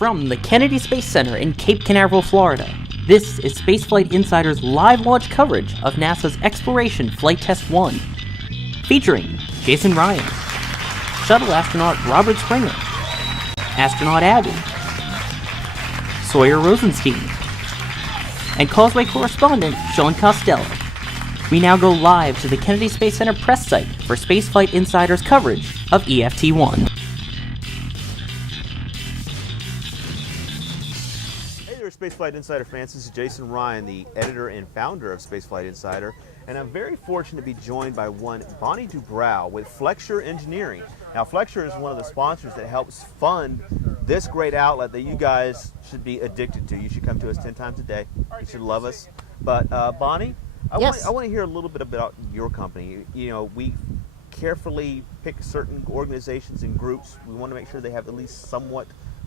From the Kennedy Space Center in Cape Canaveral, Florida, this is Spaceflight Insider's live launch coverage of NASA's Exploration Flight Test 1, featuring Jason Ryan, shuttle astronaut Robert Springer, astronaut Abby, Sawyer Rosenstein, and Causeway correspondent Sean Costello. We now go live to the Kennedy Space Center press site for Spaceflight Insider's coverage of EFT-1. Spaceflight Insider fans, this is Jason Ryan, the editor and founder of Spaceflight Insider, and I'm very fortunate to be joined by one Bonnie Dubrow with Flexure Engineering. Now, Flexure is one of the sponsors that helps fund this great outlet that you guys should be addicted to. You should come to us 10 times a day. You should love us. But Bonnie, I want to hear a little bit about your company. You know, we carefully pick certain organizations and groups. We want to make sure they have at least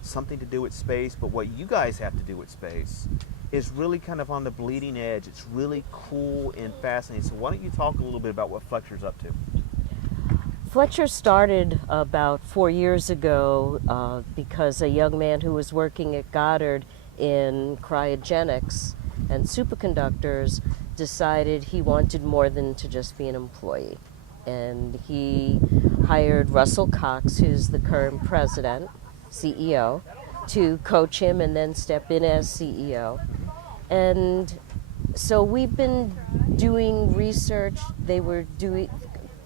something to do with space, but what you guys have to do with space is really kind of on the bleeding edge. It's really cool and fascinating. So why don't you talk a little bit about what Flexure's up to? Flexure started about 4 years ago because a young man who was working at Goddard in cryogenics and superconductors decided he wanted more than to just be an employee. And he hired Russell Cox, who's the current president, CEO, to coach him and then step in as CEO. And so we've been doing research. They were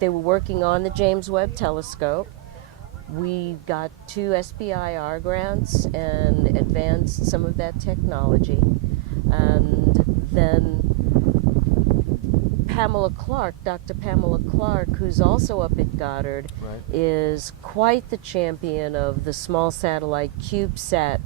working on the James Webb Telescope. We got 2 SBIR grants and advanced some of that technology. And then Dr. Pamela Clark, who's also up at Goddard, right, is quite the champion of the small satellite CubeSat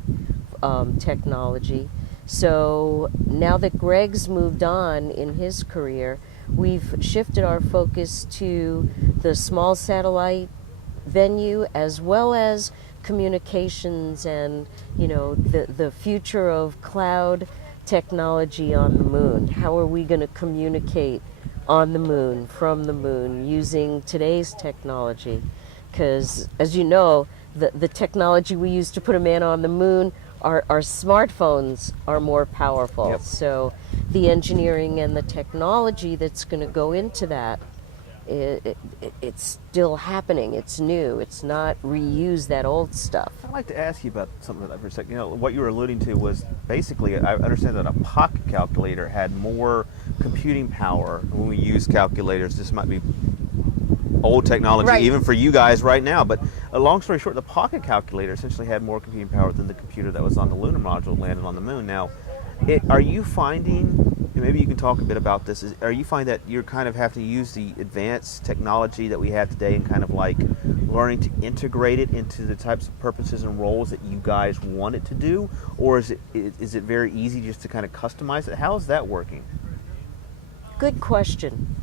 technology. So now that Greg's moved on in his career, we've shifted our focus to the small satellite venue as well as communications and, you know, the future of cloud technology on the moon. How are we going to communicate on the moon, from the moon, using today's technology? Because, as you know, the technology we use to put a man on the moon, our smartphones are more powerful. Yep. So the engineering and the technology that's going to go into that, it's still happening. It's new. It's not reuse that old stuff. I'd like to ask you about something like that for a second. You know, what you were alluding to was basically, I understand that a pocket calculator had more computing power when we use calculators. This might be old technology, right, even for you guys right now. But a long story short, the pocket calculator essentially had more computing power than the computer that was on the lunar module that landed on the moon. Now, are you finding, maybe you can talk a bit about this, are you finding that you kind of have to use the advanced technology that we have today and kind of like learning to integrate it into the types of purposes and roles that you guys want it to do? Or is it very easy just to kind of customize it? How is that working? Good question.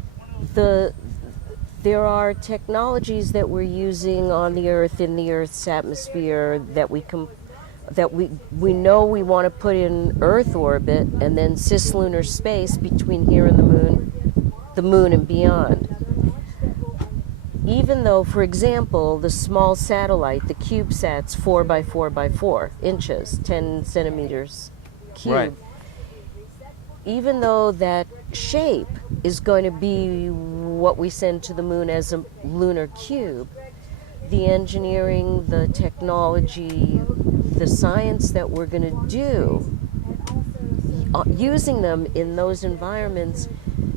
There are technologies that we're using on the Earth, in the Earth's atmosphere, that we know we want to put in Earth orbit and then cislunar space between here and the moon and beyond. Even though, for example, the small satellite, the CubeSat's 4 by 4 by 4 inches, 10 centimeters cube, right, even though that shape is going to be what we send to the moon as a lunar cube, the engineering, the technology, the science that we're going to do using them in those environments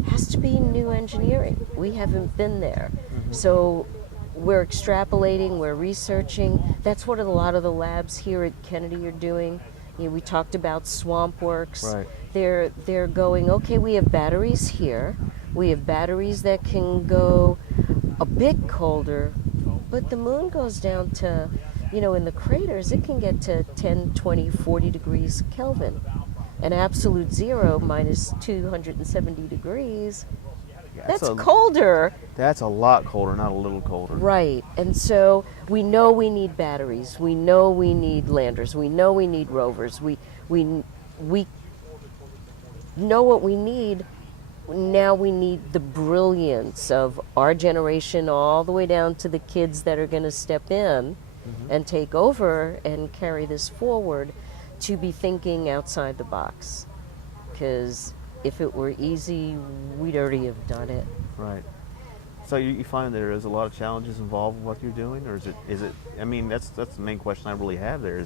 has to be new engineering. We haven't been there. Mm-hmm. So we're extrapolating, we're researching. That's what a lot of the labs here at Kennedy are doing. You know, we talked about SwampWorks. Right. They're going, okay, we have batteries here. We have batteries that can go a bit colder, but the moon goes down to, you know, in the craters, it can get to 10, 20, 40 degrees Kelvin. And absolute zero, minus 270 degrees, that's colder. That's a lot colder, not a little colder. Right. And so we know we need batteries. We know we need landers. We know we need rovers. We know what we need. Now we need the brilliance of our generation all the way down to the kids that are going to step in and take over and carry this forward, to be thinking outside the box. Because if it were easy, we'd already have done it. Right. So you find there is a lot of challenges involved with what you're doing, or is it? I mean, that's the main question I really have. There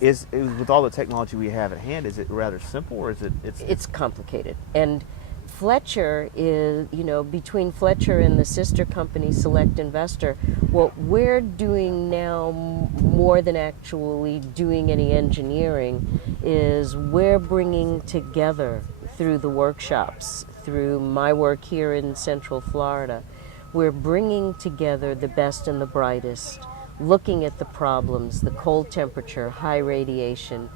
is with all the technology we have at hand, is it rather simple, or is it? It's complicated. And Flexure is, between Flexure and the sister company Select Investor, what we're doing now more than actually doing any engineering is we're bringing together through the workshops, through my work here in Central Florida, we're bringing together the best and the brightest, looking at the problems, the cold temperature, high radiation,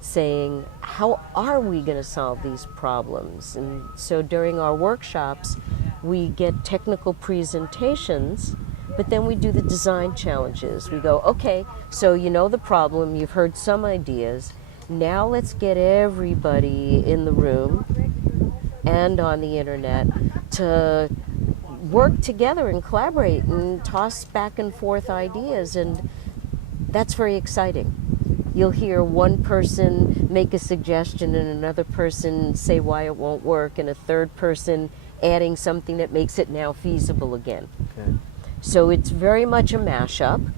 saying, how are we going to solve these problems? And so during our workshops, we get technical presentations, but then we do the design challenges. We go, okay, so you know the problem, you've heard some ideas, now let's get everybody in the room and on the internet to work together and collaborate and toss back and forth ideas, and that's very exciting. You'll hear one person make a suggestion and another person say why it won't work, and a third person adding something that makes it now feasible again. Okay. So it's very much a mashup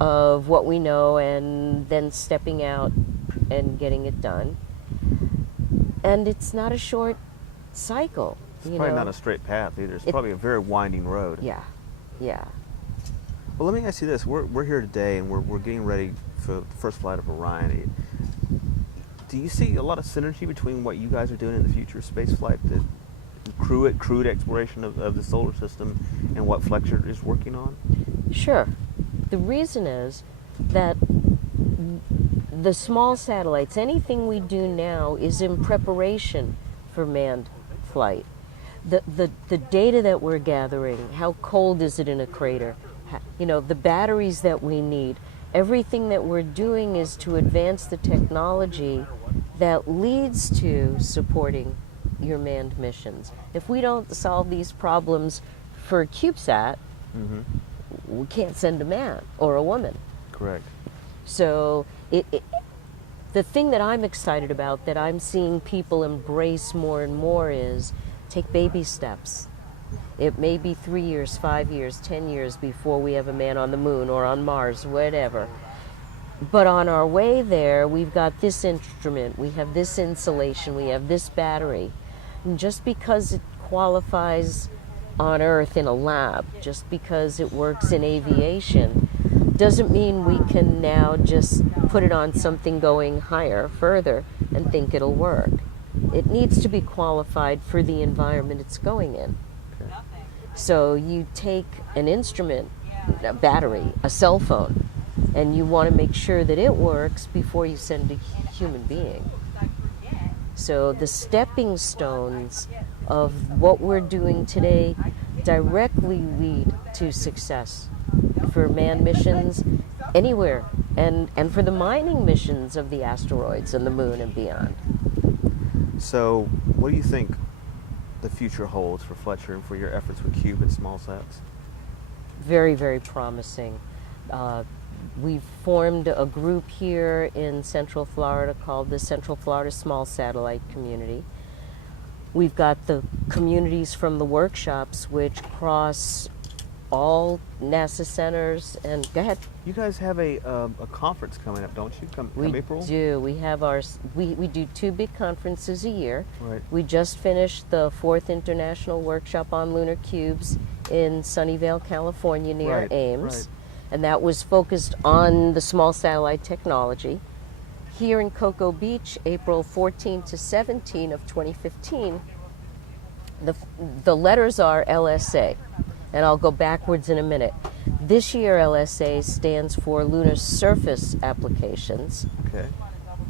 of what we know and then stepping out and getting it done. And it's not a short cycle. It's probably not a straight path either. It's probably a very winding road. Yeah, yeah. Well, let me ask you this. We're here today and we're getting ready for the first flight of Orion. Do you see a lot of synergy between what you guys are doing in the future of space flight, the crewed exploration of the solar system, and what Flexure is working on? Sure. The reason is that the small satellites, anything we do now is in preparation for manned flight. The data that we're gathering, how cold is it in a crater, the batteries that we need, everything that we're doing is to advance the technology that leads to supporting your manned missions. If we don't solve these problems for a CubeSat, we can't send a man or a woman. Correct. So the thing that I'm excited about, that I'm seeing people embrace more and more, is take baby steps. It may be 3 years, 5 years, 10 years before we have a man on the moon or on Mars, whatever. But on our way there, we've got this instrument, we have this insulation, we have this battery. And just because it qualifies on Earth in a lab, just because it works in aviation, doesn't mean we can now just put it on something going higher, further, and think it'll work. It needs to be qualified for the environment it's going in. Okay. So you take an instrument, a battery, a cell phone, and you want to make sure that it works before you send a human being. So the stepping stones of what we're doing today directly lead to success for manned missions anywhere, and for the mining missions of the asteroids and the moon and beyond. So what do you think the future holds for Flexure and for your efforts with Cube and SmallSats? Very, very promising. We've formed a group here in Central Florida called the Central Florida Small Satellite Community. We've got the communities from the workshops, which cross all NASA centers. And go ahead. You guys have a conference coming up, don't you? Come April? We do. We have we do 2 big conferences a year. Right. We just finished the 4th International Workshop on Lunar Cubes in Sunnyvale, California, near Ames. Right. And that was focused on the small satellite technology. Here in Cocoa Beach, April 14 to 17 of 2015, the letters are LSA, and I'll go backwards in a minute. This year, LSA stands for Lunar Surface Applications. Okay.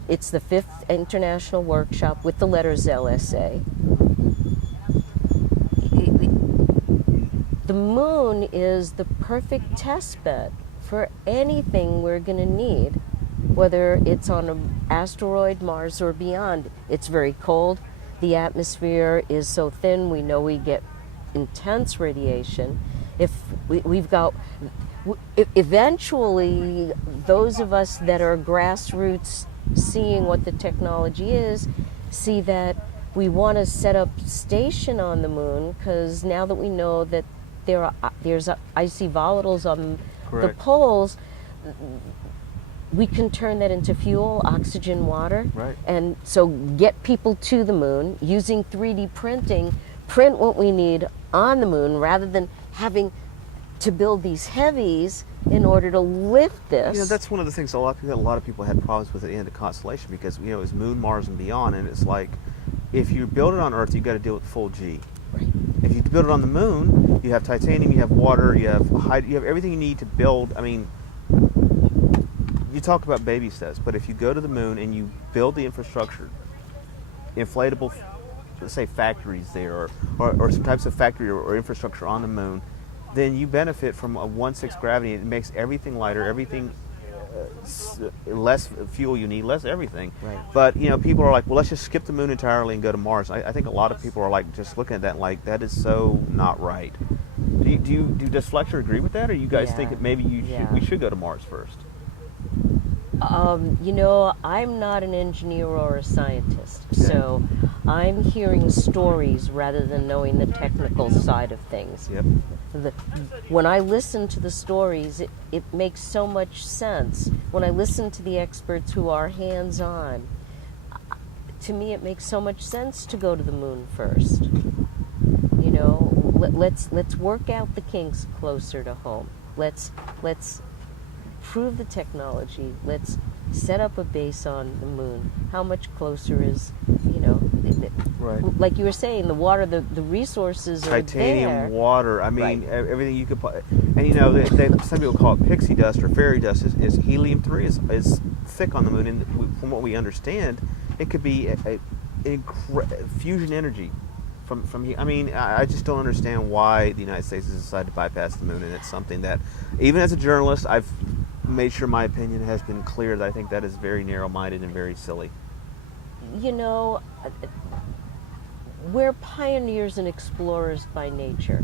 It's the 5th International Workshop with the letters LSA. The moon is the perfect test bed for anything we're going to need, whether it's on an asteroid, Mars, or beyond. It's very cold. The atmosphere is so thin, we know we get intense radiation. If we've got Eventually, those of us that are grassroots seeing what the technology is, see that we want to set up station on the moon, because now that we know that there's icy volatiles on the poles, we can turn that into fuel, oxygen, water, and so get people to the moon using 3D printing, print what we need on the moon rather than having to build these heavies in order to lift this. You know, that's one of the things a lot of people had problems with at the end of Constellation, because it was Moon, Mars, and beyond, and it's like, if you build it on Earth, you've got to deal with full G. Right. If you build it on the Moon, you have titanium, you have water, you have everything you need to build. I mean, you talk about baby steps, but if you go to the Moon and you build the infrastructure, inflatable, let's say factories there, or some types of factory or infrastructure on the Moon, then you benefit from a 1/6 gravity. It makes everything lighter, everything less fuel you need, less everything. Right. But people are like, well, let's just skip the Moon entirely and go to Mars. I think a lot of people are like just looking at that like that is so not right. Does Flexure agree with that, or you guys think that maybe we should go to Mars first? I'm not an engineer or a scientist, so I'm hearing stories rather than knowing the technical side of things. Yep. When I listen to the stories, it makes so much sense. When I listen to the experts who are hands-on, to me it makes so much sense to go to the Moon first. Let's work out the kinks closer to home. Let's prove the technology. Let's set up a base on the Moon. How much closer is, right? Like you were saying, the water, the resources are titanium, there. water. I mean, everything you could put. And some people call it pixie dust or fairy dust. Is helium-3 is thick on the Moon, and from what we understand, it could be a fusion energy. I just don't understand why the United States has decided to bypass the Moon, and it's something that, even as a journalist, I've made sure my opinion has been clear that I think that is very narrow-minded and very silly. We're pioneers and explorers by nature.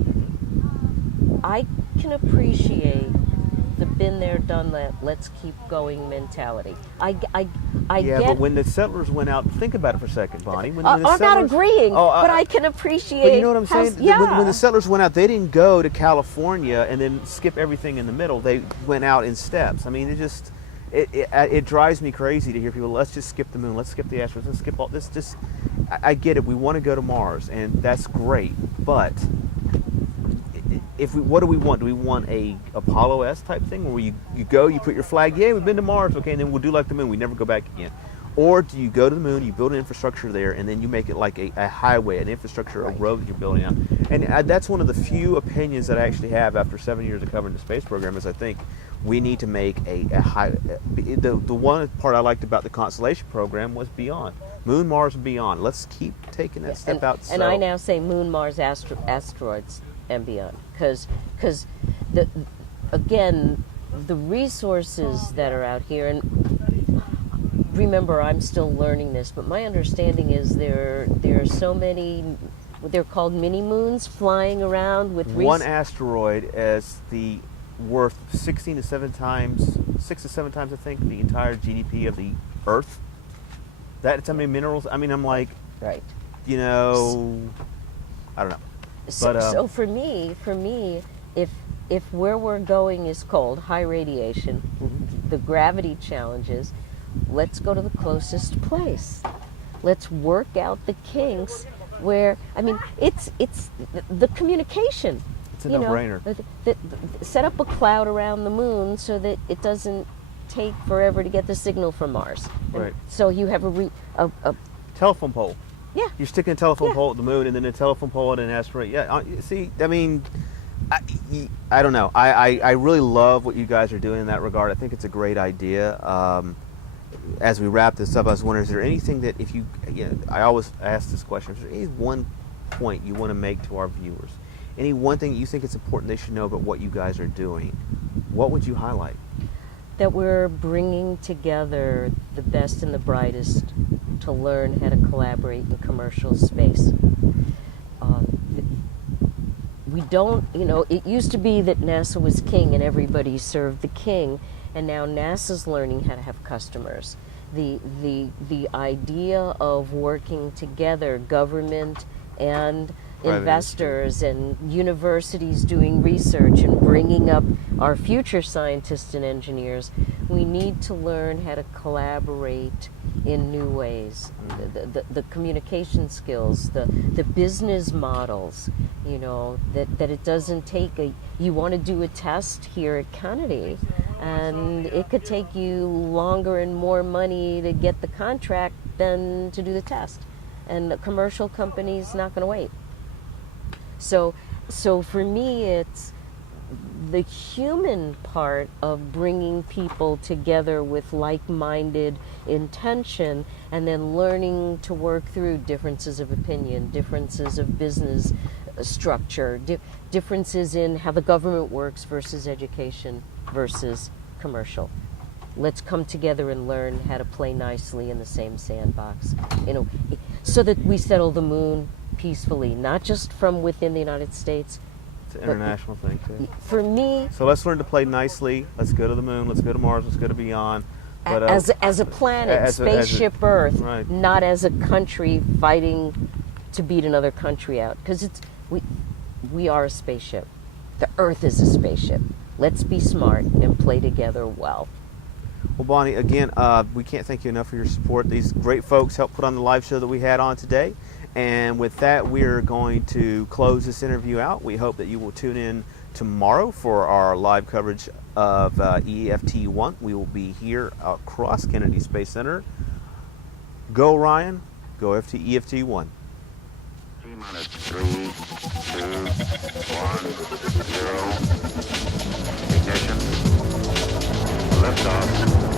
I can appreciate the been there, done that, let's keep going mentality. I get, but when the settlers went out, think about it for a second, Bonnie. I'm not agreeing, but I can appreciate. But you know what I'm saying? When the settlers went out, they didn't go to California and then skip everything in the middle. They went out in steps. I mean, it drives me crazy to hear people, let's just skip the Moon, let's skip the asteroids, let's skip all this. I get it. We want to go to Mars, and that's great. But what do we want? Do we want a Apollo-S type thing where you go, you put your flag, yeah, we've been to Mars, okay, and then we'll do like the Moon, we never go back again? Or do you go to the Moon, you build an infrastructure there, and then you make it like a highway, an infrastructure, a road that you're building out? And that's one of the few opinions that I actually have after 7 years of covering the space program, is I think we need to make a high. The one part I liked about the Constellation program was beyond. Moon, Mars, and beyond. Let's keep taking that step out. And I now say Moon, Mars, asteroids, and beyond. Because again, the resources that are out here, and remember, I'm still learning this, but my understanding is there are so many, they're called mini moons, flying around with one asteroid as the worth 6 to 7 times, I think, the entire GDP of the Earth. That's how many minerals. I mean, I'm like, right. I don't know. So for me, if where we're going is cold, high radiation, the gravity challenges, let's go to the closest place. Let's work out the kinks where, it's the communication. It's a no-brainer. Set up a cloud around the Moon so that it doesn't take forever to get the signal from Mars. Right. So you have a telephone pole. Yeah. You're sticking a telephone pole at the Moon, and then a telephone pole at an asteroid. Yeah. See, I don't know. I really love what you guys are doing in that regard. I think it's a great idea. As we wrap this up, I was wondering, is there anything that I always ask this question, is there any one point you want to make to our viewers? Any one thing you think it's important they should know about what you guys are doing? What would you highlight? That we're bringing together the best and the brightest to learn how to collaborate in commercial space. we don't, you know, it used to be that NASA was king and everybody served the king, and now NASA's learning how to have customers. The idea of working together, government and investors and universities doing research and bringing up our future scientists and engineers, we need to learn how to collaborate in new ways. The communication skills, the business models, you know, that it doesn't take you want to do a test here at Kennedy, and it could take you longer and more money to get the contract than to do the test. And the commercial company's not going to wait. So for me, it's the human part of bringing people together with like-minded intention, and then learning to work through differences of opinion, differences of business structure, differences in how the government works versus education versus commercial. Let's come together and learn how to play nicely in the same sandbox, you know, so that we settle the moon peacefully, not just from within the United States. It's an international thing too. For me, so let's learn to play nicely. Let's go to the moon. Let's go to Mars. Let's go to beyond. But, as a planet, spaceship Earth, right. Not as a country fighting to beat another country out. Because we are a spaceship. The Earth is a spaceship. Let's be smart and play together well. Well, Bonnie, again, we can't thank you enough for your support. These great folks helped put on the live show that we had on today. And with that, we're going to close this interview out. We hope that you will tune in tomorrow for our live coverage of EFT1. We will be here across Kennedy Space Center. Go, Ryan. Go EFT1. T-minus 3, 2, 1, 0. Ignition. Liftoff.